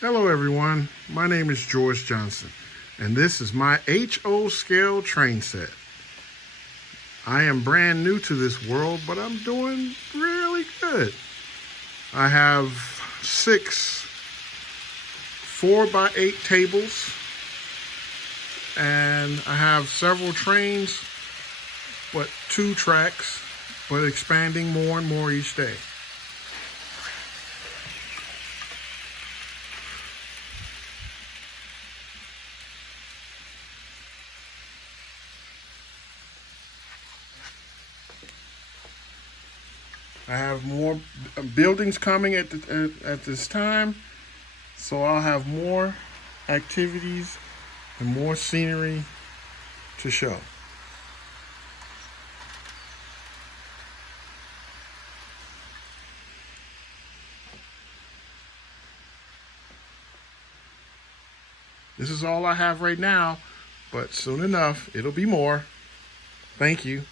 Hello everyone, my name is George Johnson and this is my HO scale train set. I am brand new to this world, but I'm doing really good. I have 6 4x8 tables and I have several trains, but 2 tracks, but expanding more and more each day. I have more buildings coming at this time, so I'll have more activities and more scenery to show. This is all I have right now, but soon enough, it'll be more. Thank you.